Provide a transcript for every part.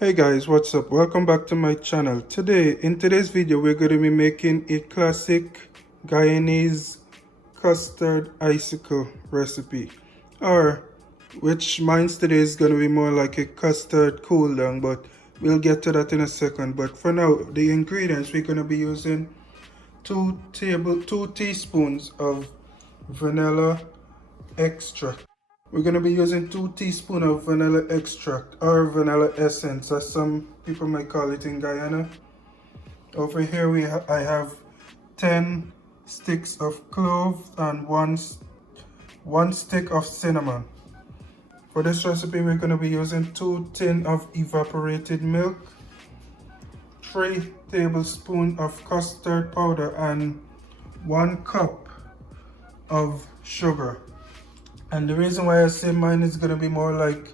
Hey guys, what's up? Welcome back to my channel. In today's video, we're going to be making a classic Guyanese custard icicle recipe. Or, which mine's today is going to be more like a custard cool down, but we'll get to that in a second. But for now, the ingredients, we're going to be using two teaspoons of vanilla extract. We're going to be using 2 teaspoons of vanilla extract or vanilla essence, as some people might call it in Guyana. Over here I have 10 sticks of clove and one stick of cinnamon. For this recipe, we're going to be using 2 tins of evaporated milk, 3 tablespoons of custard powder, and 1 cup of sugar. And the reason why I say mine is going to be more like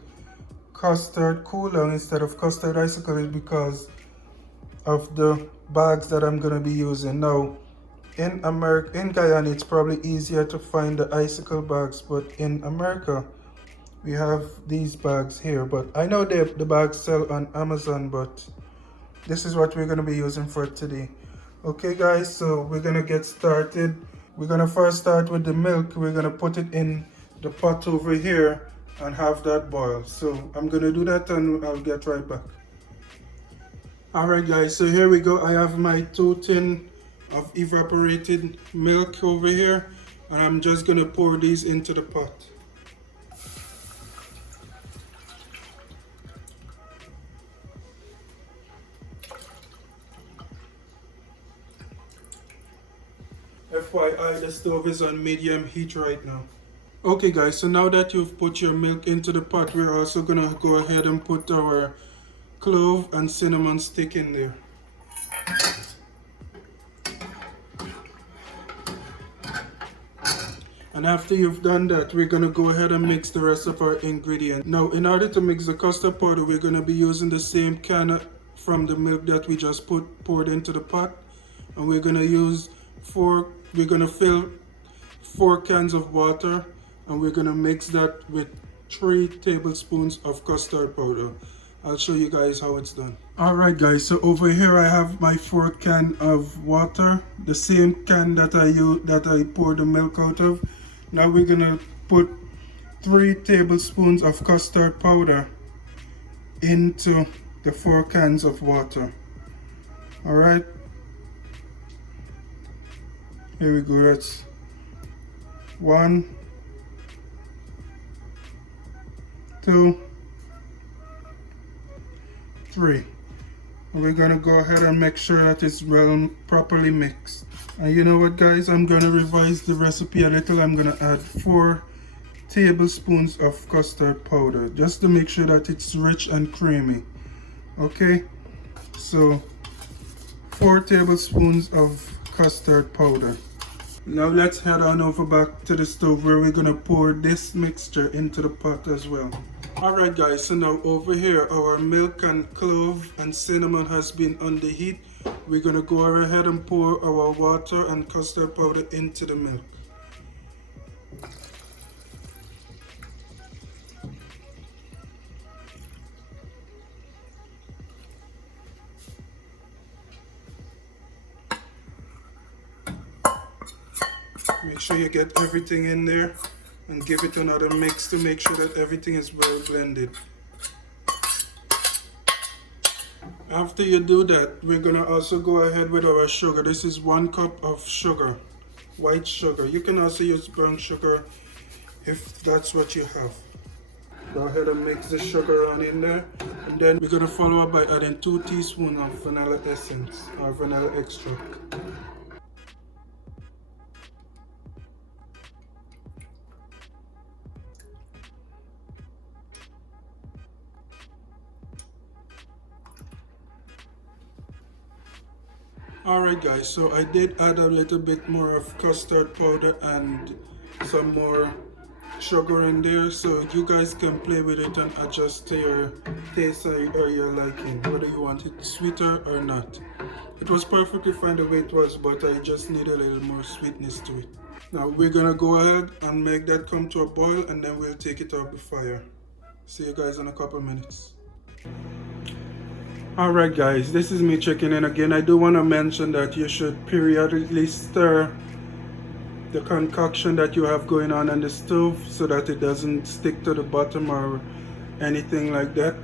custard cool down instead of custard icicle is because of the bags that I'm going to be using. Now, in Guyana, it's probably easier to find the icicle bags, but in America, we have these bags here. But I know the bags sell on Amazon, but this is what we're going to be using for today. Okay guys, so we're going to get started. We're going to first start with the milk. We're going to put it in the pot over here and have that boil. So I'm gonna do that and I'll get right back. Alright guys, so here we go. I have my 2 tins of evaporated milk over here, and I'm just gonna pour these into the pot. FYI, the stove is on medium heat right now. Okay guys, so now that you've put your milk into the pot, we're also gonna go ahead and put our clove and cinnamon stick in there. And after you've done that, we're gonna go ahead and mix the rest of our ingredients. Now, in order to mix the custard powder, we're gonna be using the same can from the milk that we just poured into the pot. And we're gonna fill 4 cans of water, and we're gonna mix that with 3 tablespoons of custard powder. I'll show you guys how it's done. Alright guys, so over here I have my 4 cans of water, the same can that I poured the milk out of. Now we're gonna put 3 tablespoons of custard powder into the 4 cans of water. Alright, here we go. That's 1, 2, 3. And we're gonna go ahead and make sure that it's properly mixed. And you know what guys, I'm gonna revise the recipe a little. I'm gonna add 4 tablespoons of custard powder just to make sure that it's rich and creamy. Okay, so 4 tablespoons of custard powder. Now let's head on over back to the stove where we're gonna pour this mixture into the pot as well. Alright guys, so now over here our milk and clove and cinnamon has been on the heat. We're gonna go ahead and pour our water and custard powder into the milk. Make sure you get everything in there and give it another mix to make sure that everything is well blended. After you do that, we're gonna also go ahead with our sugar. This is 1 cup of sugar, white sugar. You can also use brown sugar if that's what you have. Go ahead and mix the sugar on in there, and then we're gonna follow up by adding 2 teaspoons of vanilla essence or vanilla extract. Alright guys, so I did add a little bit more of custard powder and some more sugar in there, so you guys can play with it and adjust to your taste or your liking, whether you want it sweeter or not. It was perfectly fine the way it was, but I just need a little more sweetness to it. Now we're gonna go ahead and make that come to a boil, and then we'll take it off the fire. See you guys in a couple minutes. Alright guys, this is me checking in again. I do want to mention that you should periodically stir the concoction that you have going on the stove so that it doesn't stick to the bottom or anything like that.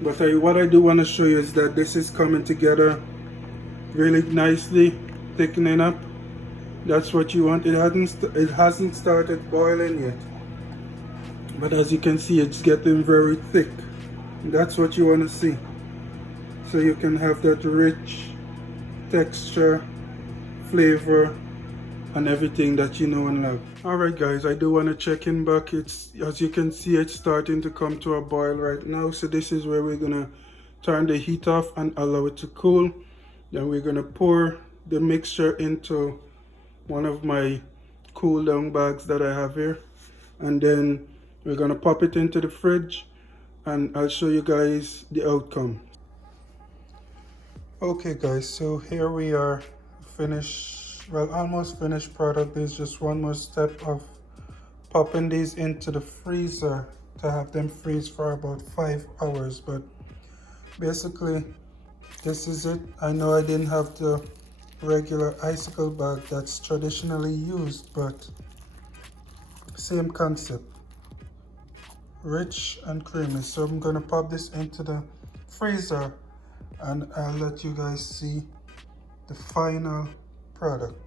But what I do want to show you is that this is coming together really nicely, thickening up. That's what you want. It hasn't started boiling yet, but as you can see, it's getting very thick. That's what you want to see, so you can have that rich texture, flavor, and everything that you know and love. Alright guys, I do want to check in back. It's, as you can see, it's starting to come to a boil right now. So this is where we're gonna turn the heat off and allow it to cool. Then we're gonna pour the mixture into one of my cool down bags that I have here, and then we're gonna pop it into the fridge and I'll show you guys the outcome. Okay guys, so here we are, finished, well, almost finished product. There's just one more step of popping these into the freezer to have them freeze for about 5 hours. But basically this is it. I know I didn't have the regular icicle bag that's traditionally used, but same concept, rich and creamy. So I'm gonna pop this into the freezer and I'll let you guys see the final product.